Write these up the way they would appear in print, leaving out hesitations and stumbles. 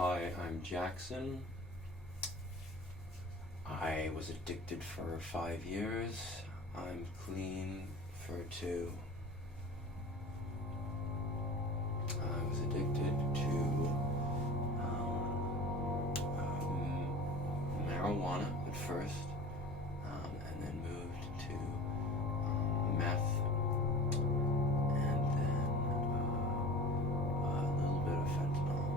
Hi, I'm Jackson. I was addicted for 5 years. I'm clean for 2. I was addicted to marijuana at first, and then moved to meth, and then a little bit of fentanyl,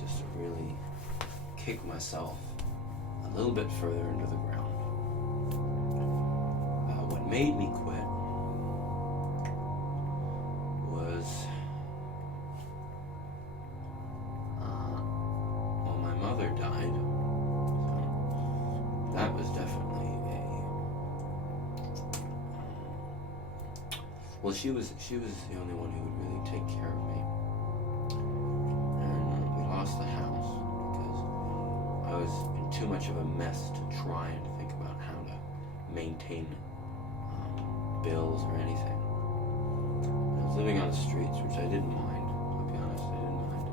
just to really kick myself a little bit further into the ground. What made me quit was my mother died. So that was definitely she was the only one who would really take care of me. And we lost the house because I was in too much of a mess to try and think about how to maintain bills or anything. I was living on the streets, which I didn't mind. I'll be honest, I didn't mind.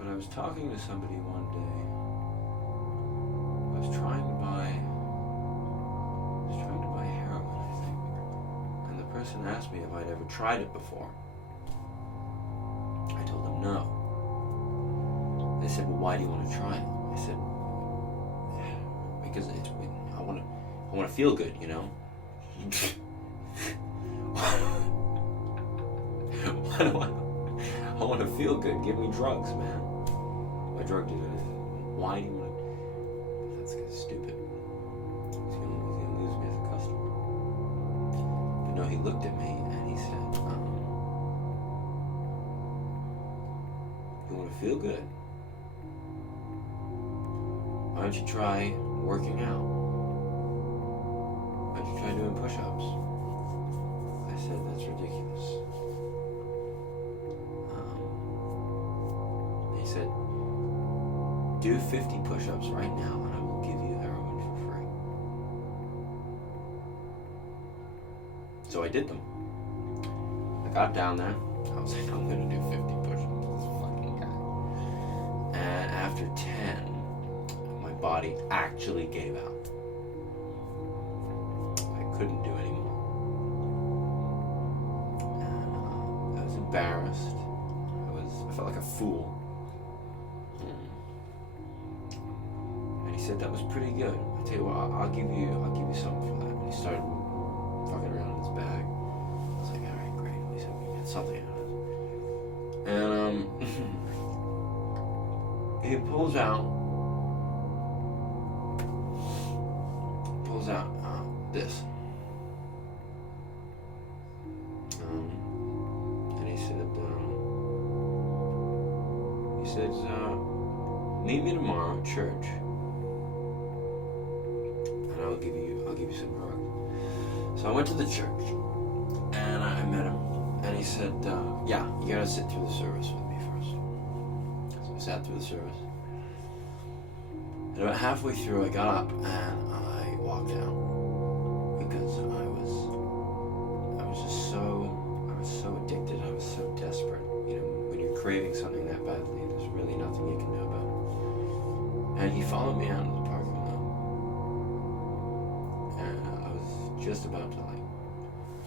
But I was talking to somebody one day. I was trying to buy heroin, I think. And the person asked me if I'd ever tried it before. I told them no. They said, well, why do you want to try it? I said, because I want to feel good, you know? Why do I want to feel good. Give me drugs, man. My drug dealer, why do you want to? That's stupid. He's gonna lose me as a customer. But no, he looked at me and he said, you want to feel good? Why don't you try working out? Why don't you try doing push-ups? I said, that's ridiculous. He said, do 50 push-ups right now and I will give you heroin for free. So I did them. I got down there. I was like, I'm going to do 50 push-ups. This fucking guy. And after 10, my body actually gave out. I couldn't do anymore. And I was embarrassed. I felt like a fool. And he said that was pretty good. I tell you what, I'll give you something for that. And he started fucking around in his bag. I was like, all right, great. At least I can get something out of it. And he pulls out this. And he said, meet me tomorrow at church, and I'll give you some drugs. So I went to the church, and I met him, and he said, yeah, you gotta sit through the service with me first. So I sat through the service, and about halfway through, I got up and I walked out because I was so addicted. I was so desperate. You know, when you're craving something that badly, there's really nothing you can do about it. And he followed me out of the parking lot, and I was just about to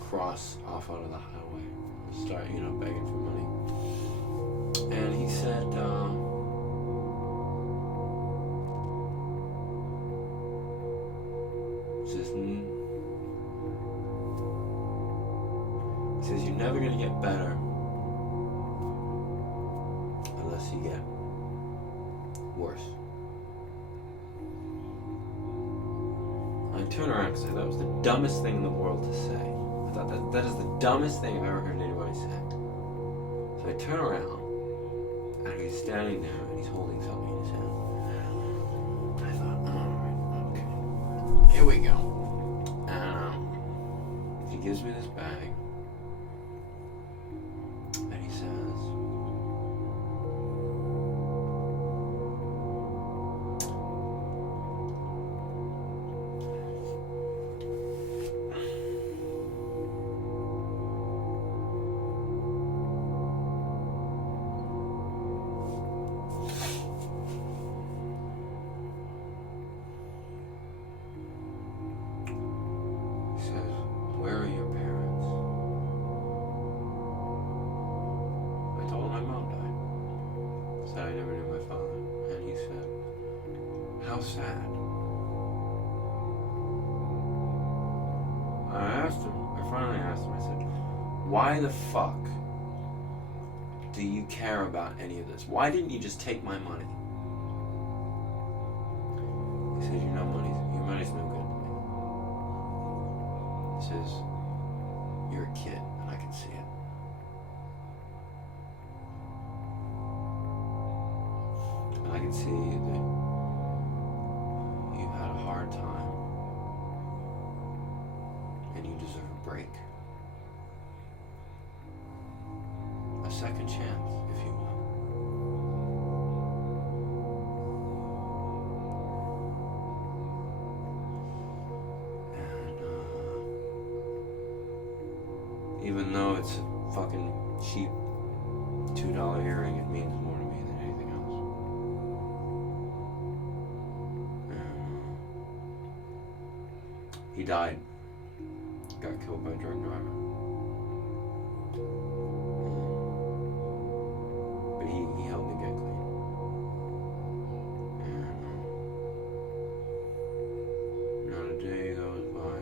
cross off onto the highway, start begging for money. And he said, you're never going to get better unless you get worse. I turned around because I thought that was the dumbest thing in the world to say. I thought that is the dumbest thing I've ever heard anybody say. So I turn around and he's standing there and he's holding something in his hand. I thought, alright, okay. Here we go. He gives me this bag. And he says, said I never knew my father. And he said, how sad. I finally asked him, I said, why the fuck do you care about any of this? Why didn't you just take my money? He said, your money's no good to me. He says, you're a kid, and I can see it. And I can see that you've had a hard time, and you deserve a break. A second chance, if you will. And even though it's a fucking cheap $2 earring, it means more to me than anything else. And he died. Got killed by a drunk driver. But he helped me get clean. And not a day goes by.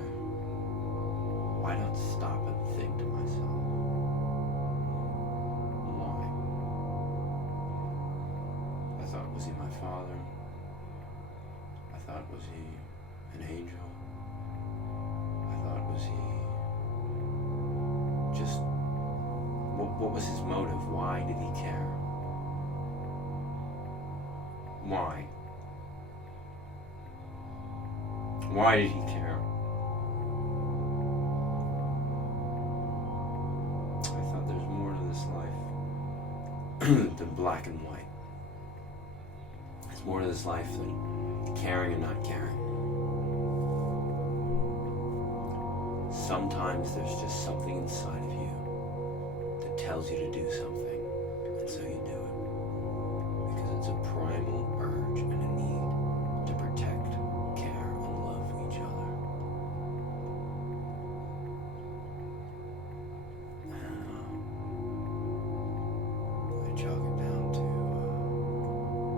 Why not stop and think to myself? Why? I thought, was he my father? I thought, was he an angel? I thought, was he just, what was his motive? Why did he care? Why? Why did he care? I thought there's more to this life than black and white. There's more to this life than caring and not caring. Sometimes there's just something inside of you that tells you to do something, and so you do it. Because it's a primal urge and a need to protect, care, and love each other. I chalk it down to,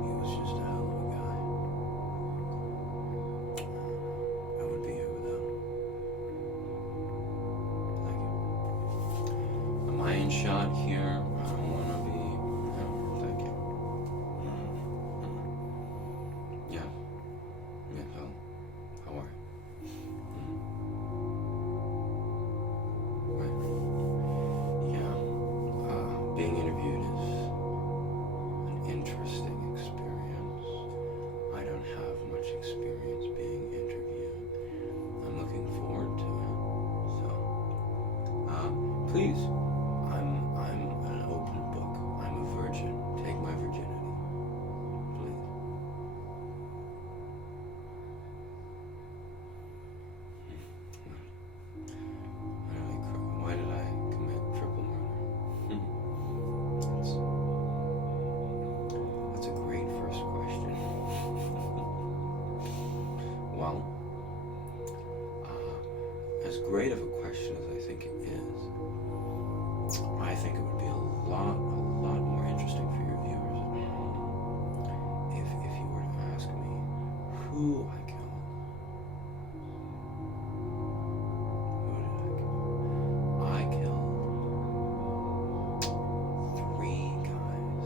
he was just a hell of a guy. I wouldn't be here without him. Thank you. Am I in shot here? I don't want to be. No, thank you. Yeah. Yeah, how are you? Right. Yeah. Being interviewed is an interesting experience. I don't have much experience being interviewed. I'm looking forward to it. So, please, I'm an open book. I'm a virgin. Take my virginity, please. Why did I commit triple murder? That's a great first question. Well, as great of a question as I think it is, I think it would be a lot more interesting for your viewers at home if you were to ask me who I killed. Who did I kill? I killed 3 guys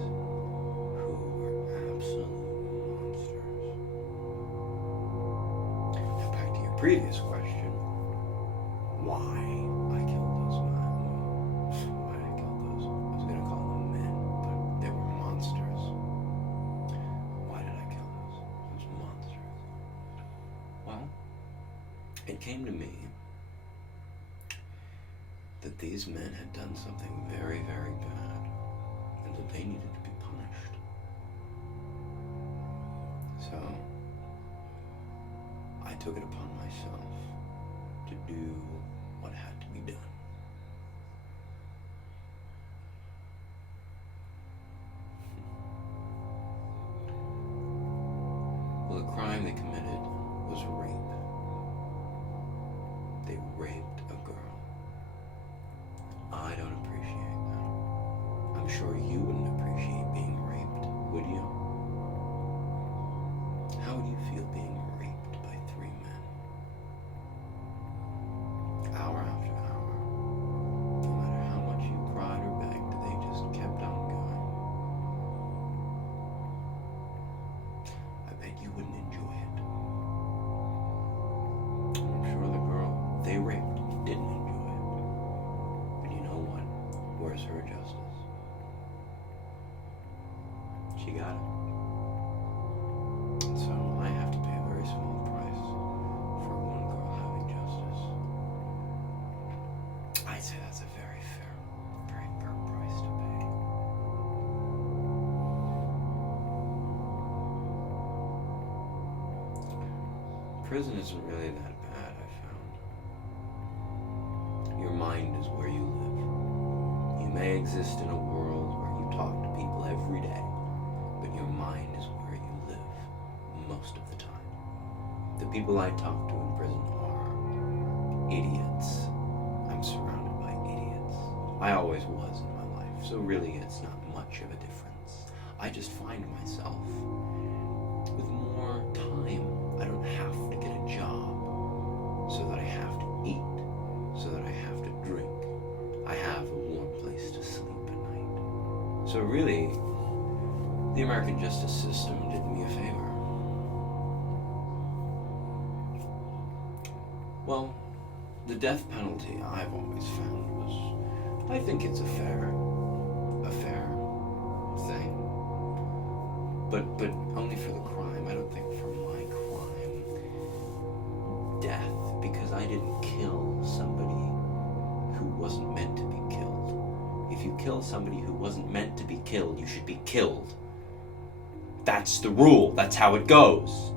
who were absolute monsters. Now back to your previous question, why I killed those men. Why did I kill those? I was going to call them men, but they were monsters. Why did I kill those monsters? Well, it came to me that these men had done something very, very bad, and that they needed to be punished. So, I took it upon myself to do what had to be done. Well, the crime they committed was rape. They raped a girl. I don't appreciate that. I'm sure you wouldn't appreciate being raped, would you? she got it. So I have to pay a very small price for one girl having justice. I'd say that's a very fair price to pay. Prison isn't really that bad, I found. Your mind is where you live. You may exist in a world where you talk to people every day, but your mind is where you live most of the time. The people I talk to in prison are idiots. I'm surrounded by idiots. I always was in my life, so really it's not much of a difference. I just find myself with more time. I don't have to get a job so that I have to eat, so that I have to drink. I have a warm place to sleep at night. So really, the American justice system did me a favor. Well, the death penalty I've always found was, I think it's a fair thing. But only for the crime. I don't think for my crime. Death, because I didn't kill somebody who wasn't meant to be killed. If you kill somebody who wasn't meant to be killed, you should be killed. That's the rule. That's how it goes.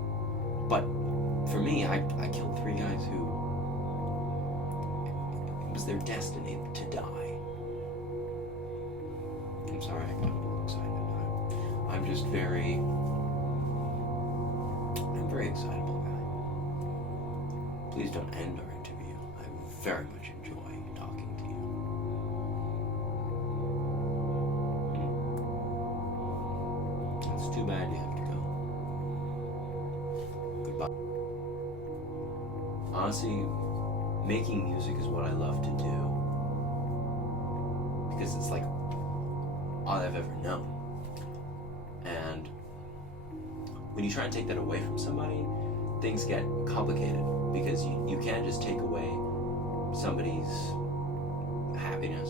But for me, I killed 3 guys who it was their destiny to die. I'm sorry I got a little excited. I'm just I'm a very excitable guy. Please don't end our interview. I very much enjoy talking to you. It's too bad you have to go. Goodbye. Honestly, making music is what I love to do. Because it's like all I've ever known. And when you try and take that away from somebody, things get complicated. Because you can't just take away somebody's happiness.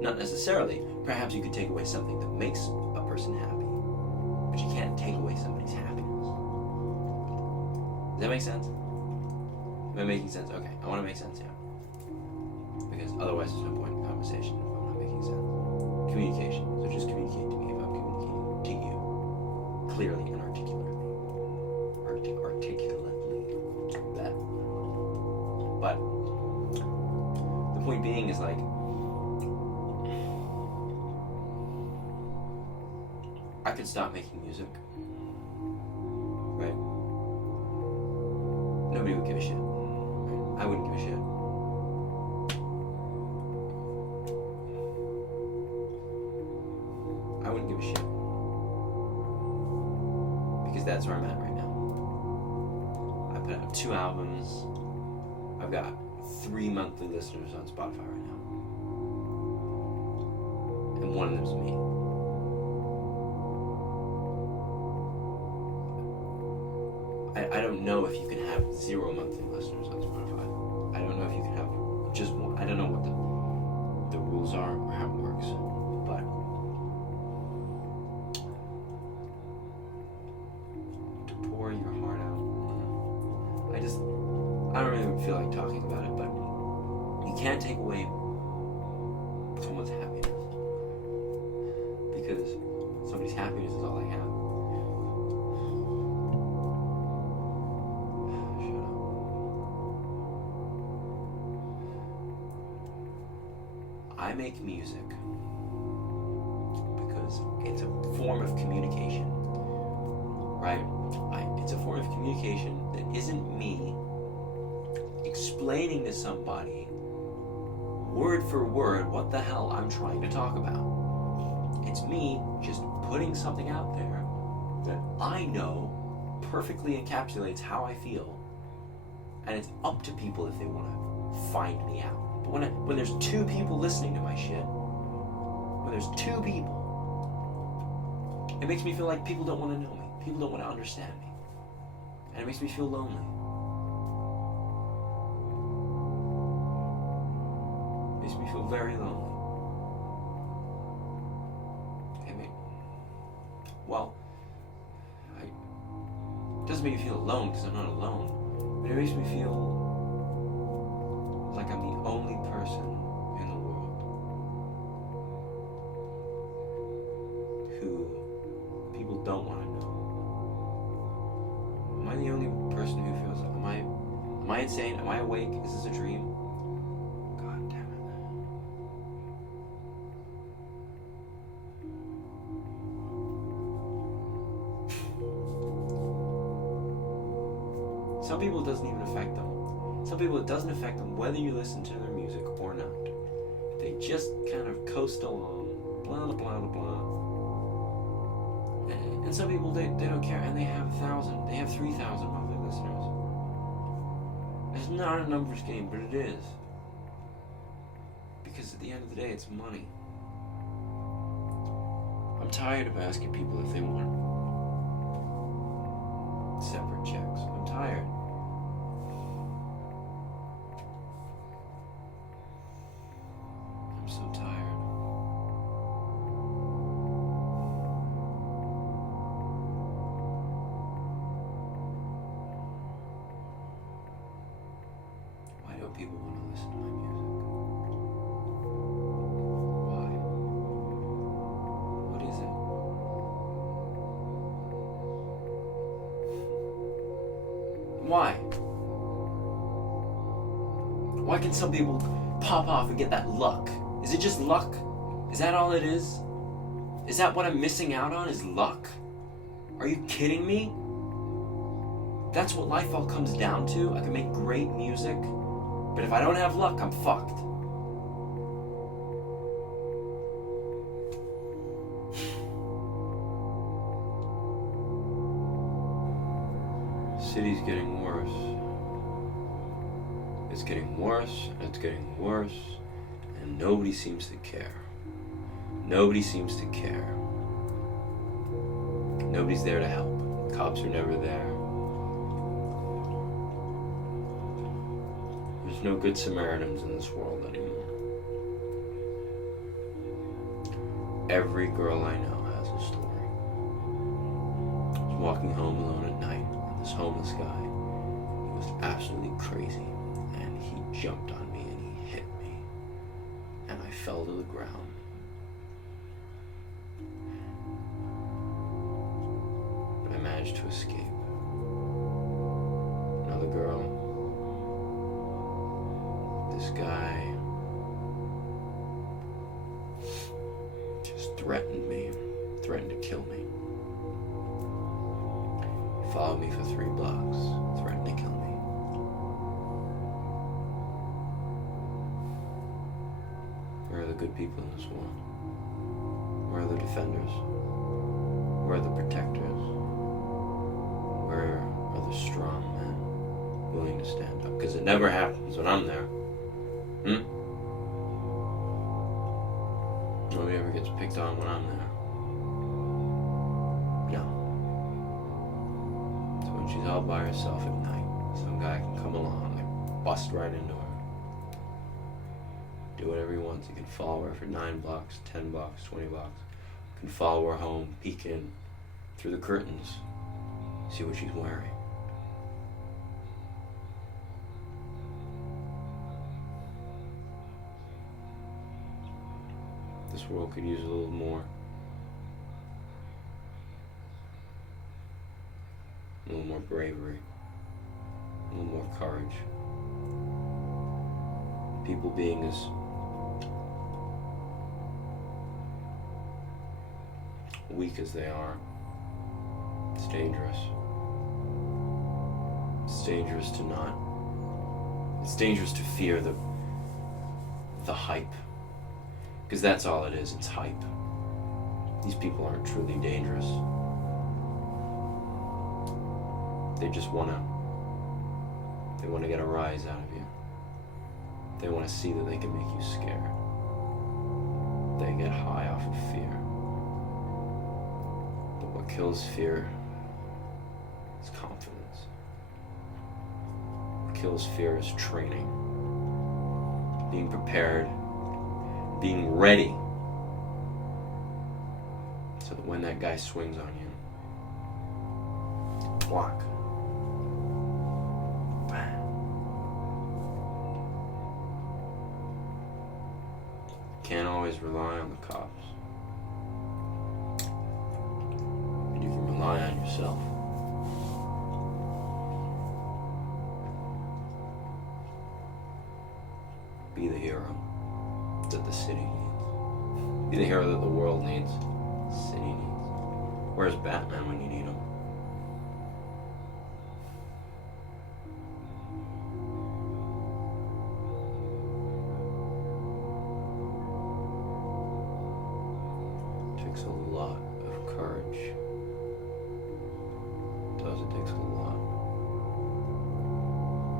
Not necessarily. Perhaps you could take away something that makes a person happy. But you can't take away somebody's happiness. Does that make sense? Am I making sense? Okay, I want to make sense, yeah. Because otherwise there's no point in conversation if I'm not making sense. Communication. So just communicate to me if I'm communicating to you clearly and articulately. That. But the point being is like, I could stop making music, right? Nobody would give a shit. Right? I wouldn't give a shit. I wouldn't give a shit. Because that's where I'm at right now. I put out 2 albums. I've got 3 monthly listeners on Spotify right now. And one of them's me. I don't know if you can have 0 monthly listeners on Spotify. I don't know if you can have just 1. I don't know what the rules are or how it works. But to pour your heart out, I don't really feel like talking about it, but you can't take away someone's happiness. Because somebody's happiness is all I have. I make music because it's a form of communication, right? It's a form of communication that isn't me explaining to somebody word for word what the hell I'm trying to talk about. It's me just putting something out there that I know perfectly encapsulates how I feel, and it's up to people if they want to find me out. But when there's 2 people listening to my shit, when there's 2 people, it makes me feel like people don't want to know me. People don't want to understand me. And it makes me feel lonely. It makes me feel very lonely. well, it doesn't make me feel alone because I'm not alone, but it makes me feel like I'm the only person in the world who people don't want to know. Am I the only person who feels like, am I insane? Am I awake? Is this a dream? God damn it. Some people it doesn't even affect them. Some people it doesn't affect them whether you listen to their music or not. They just kind of coast along, blah blah blah blah. And some people they don't care, and they have 1,000, they have 3,000 monthly listeners. It's not a numbers game, but it is. Because at the end of the day, it's money. I'm tired of asking people if they want separate checks. I'm tired. I'm so tired. Why don't people want to listen to my music? Why? What is it? Why? Why can some people pop off and get that luck? Is it just luck? Is that all it is? Is that what I'm missing out on, is luck? Are you kidding me? That's what life all comes down to? I can make great music, but if I don't have luck, I'm fucked. City's getting worse. It's getting worse, and it's getting worse, and nobody seems to care. Nobody seems to care. Nobody's there to help. Cops are never there. There's no good Samaritans in this world anymore. Every girl I know has a story. I was walking home alone at night, and this homeless guy, he was absolutely crazy, and he jumped on me and he hit me, and I fell to the ground. But I managed to escape. Another girl, this guy just threatened to kill me. He followed me for 3 blocks, threatened to kill me. Where are the good people in this world? Where are the defenders? Where are the protectors? Where are the strong men willing to stand up? Because it never happens when I'm there. Nobody ever gets picked on when I'm there. No. So when she's all by herself at night, some guy can come along and bust right into her. Do whatever he wants. He can follow her for 9 blocks, 10 blocks, 20 blocks. He can follow her home, peek in through the curtains, see what she's wearing. This world could use a little more. A little more bravery. A little more courage. People being as weak as they are. It's dangerous. It's dangerous to not. It's dangerous to fear the hype. Because that's all it is, it's hype. These people aren't truly dangerous. They just want to get a rise out of you. They want to see that they can make you scared. They get high off of fear. But what kills fear is confidence. What kills fear is training. Being prepared. Being ready. So that when that guy swings on you. Whack. Bam. Can't always rely on the cops. But you can rely on yourself. Be the hero that the city needs. Be the hero that the world needs. The city needs. Where's Batman when you need him? It takes a lot of courage. It does, it takes a lot.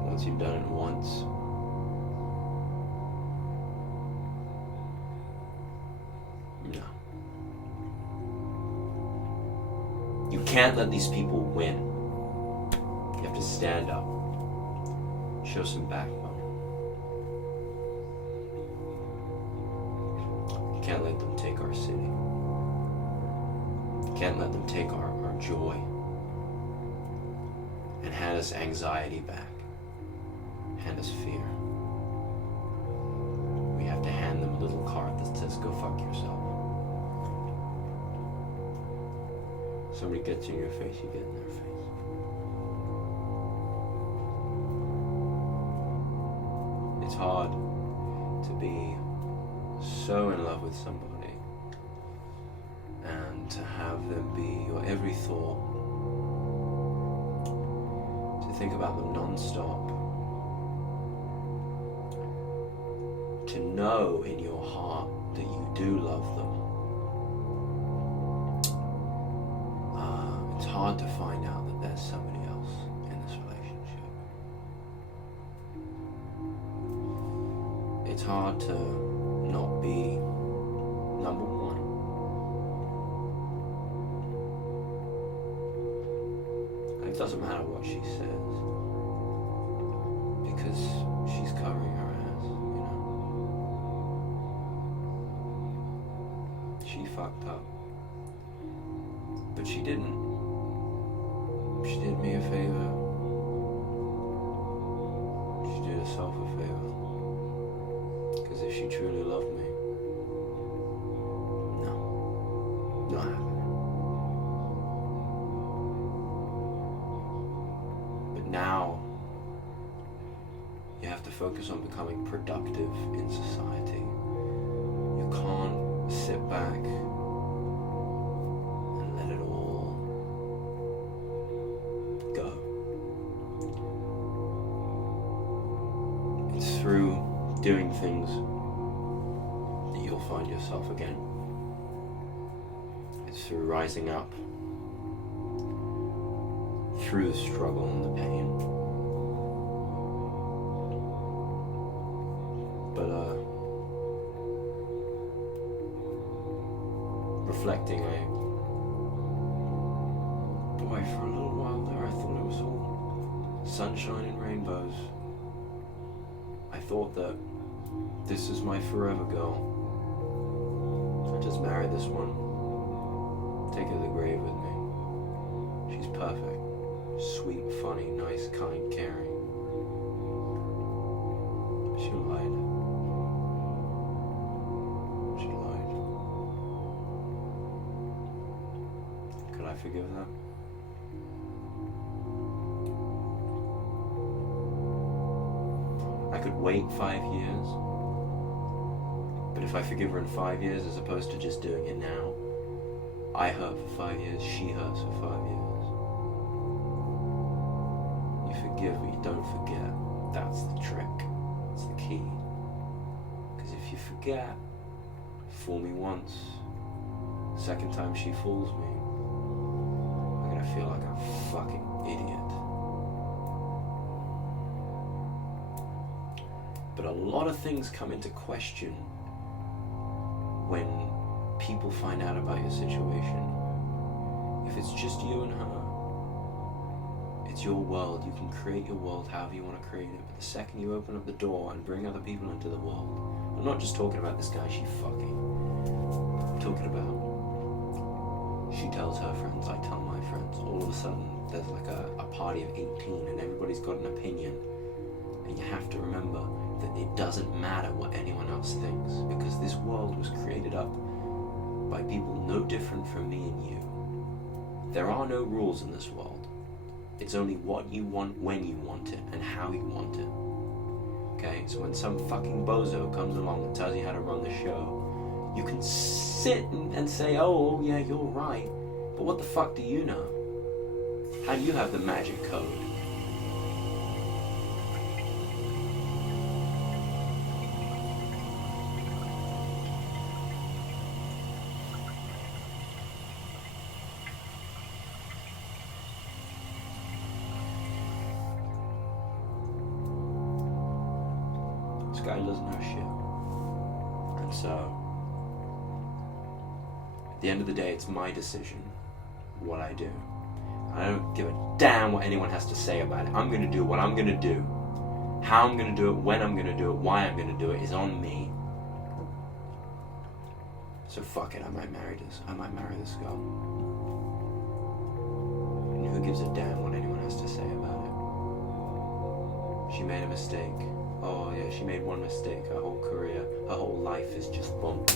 Once you've done it once, no. You can't let these people win. You have to stand up. Show some backbone. You can't let them take our city. You can't let them take our joy and hand us anxiety back. Hand us fear. We have to hand them a little card that says, go fuck yourself. Somebody gets in your face, you get in their face. It's hard to be so in love with somebody and to have them be your every thought, to think about them non-stop, to know in your heart that you do love them. It's hard to find out that there's somebody else in this relationship. It's hard to not be number one. And it doesn't matter what she says, because she's covering her ass, you know. She fucked up. But she didn't. She did me a favor. She did herself a favor. Because if she truly loved me, no, not happening. But now, you have to focus on becoming productive in society. You can't sit back and let it all go. It's through doing things that you'll find yourself again. It's through rising up through the struggle and the pain. But reflecting, boy, for a little while there I thought it was all sunshine and rainbows. I thought that this is my forever girl. I just married this one. Take her to the grave with me. She's perfect. Sweet, funny, nice, kind, caring. She lied. She lied. Could I forgive that? I could wait 5 years, but if I forgive her in 5 years as opposed to just doing it now, I hurt for 5 years, she hurts for 5 years. You forgive but you don't forget. That's the trick. That's the key. Because if you forget, fool me once, second time she fools me, I'm gonna feel like a fucking idiot. But a lot of things come into question when people find out about your situation. If it's just you and her, it's your world. You can create your world however you want to create it. But the second you open up the door and bring other people into the world, I'm not just talking about this guy she's fucking. I'm talking about tells her friends, I tell my friends. All of a sudden, there's like a party of 18 and everybody's got an opinion. And you have to remember that it doesn't matter what anyone else thinks, because this world was created up by people no different from me and you. There are no rules in this world. It's only what you want, when you want it, and how you want it. Okay, so when some fucking bozo comes along and tells you how to run the show, you can sit and say, oh yeah, you're right. But what the fuck do you know? How do you have the magic code? This guy doesn't know shit. And so, at the end of the day, it's my decision what I do. I don't give a damn what anyone has to say about it. I'm going to do what I'm going to do. How I'm going to do it, when I'm going to do it, why I'm going to do it is on me. So fuck it, I might marry this girl. And who gives a damn what anyone has to say about it? She made a mistake. Oh yeah, she made one mistake. Her whole career, her whole life is just boom.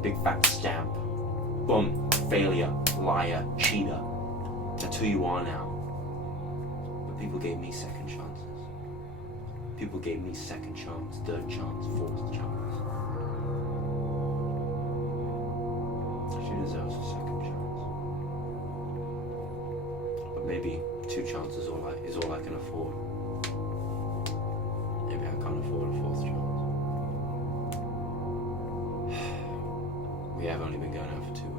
Big fat stamp. Boom. Failure, liar, cheater. That's who you are now. But people gave me second chances. People gave me second chance, third chance, fourth chance. She deserves a second chance. But maybe 2 chances is all I can afford. Maybe I can't afford a 4th chance. We have only been going out for 2 weeks.